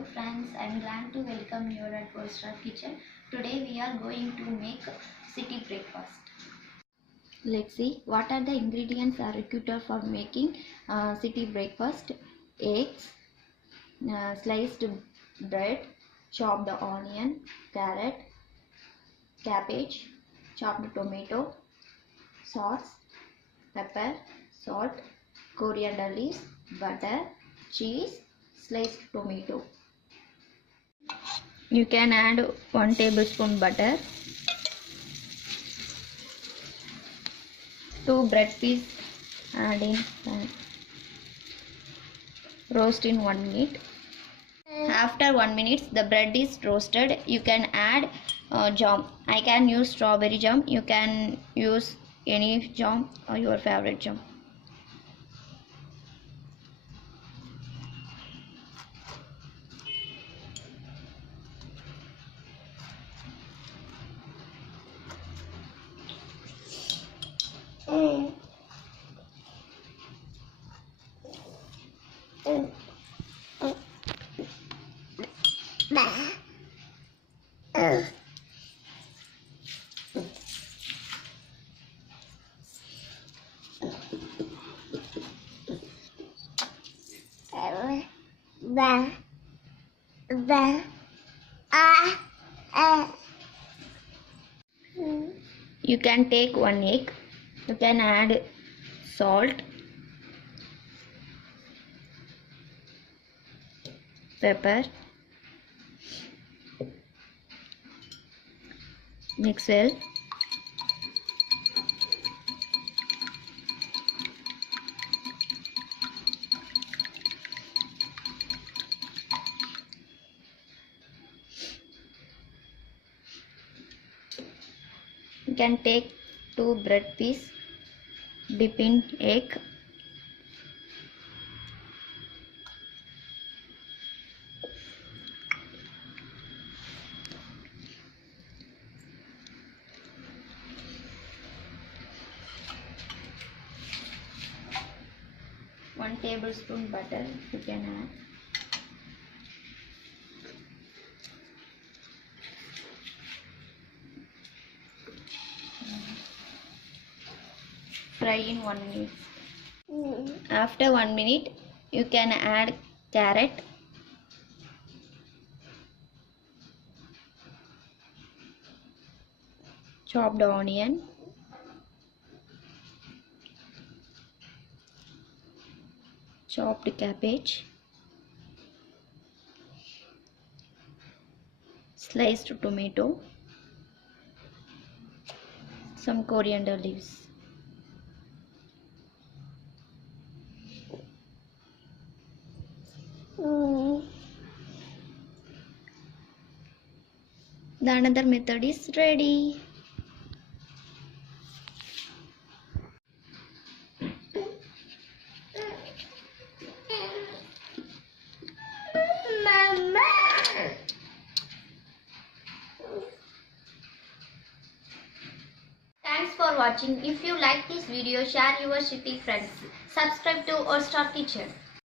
Hello friends, I am glad to welcome you at part-3 kitchen. Today we are going to make city breakfast. Let's see what are the ingredients are required for making city breakfast. Eggs, sliced bread, chopped onion, carrot, cabbage, chopped tomato, sauce, pepper, salt, coriander leaves, butter, cheese, sliced tomato. You can add 1 tablespoon butter, 2 bread pieces, add in pan. Roast in 1 minute. After 1 minute the bread is roasted, you can add jam. I can use strawberry jam. You can use any jam or your favorite jam. You can take 1 egg. You can add salt, pepper, mix well. You can take 2 bread pieces, dip in egg, one tablespoon butter you can add. Fry in 1 minute. After 1 minute, you can add carrot, chopped onion, chopped cabbage, sliced tomato, some coriander leaves. The another method is ready. Thanks for watching. If you like this video, share your city friends. Subscribe to part-3 kitchen.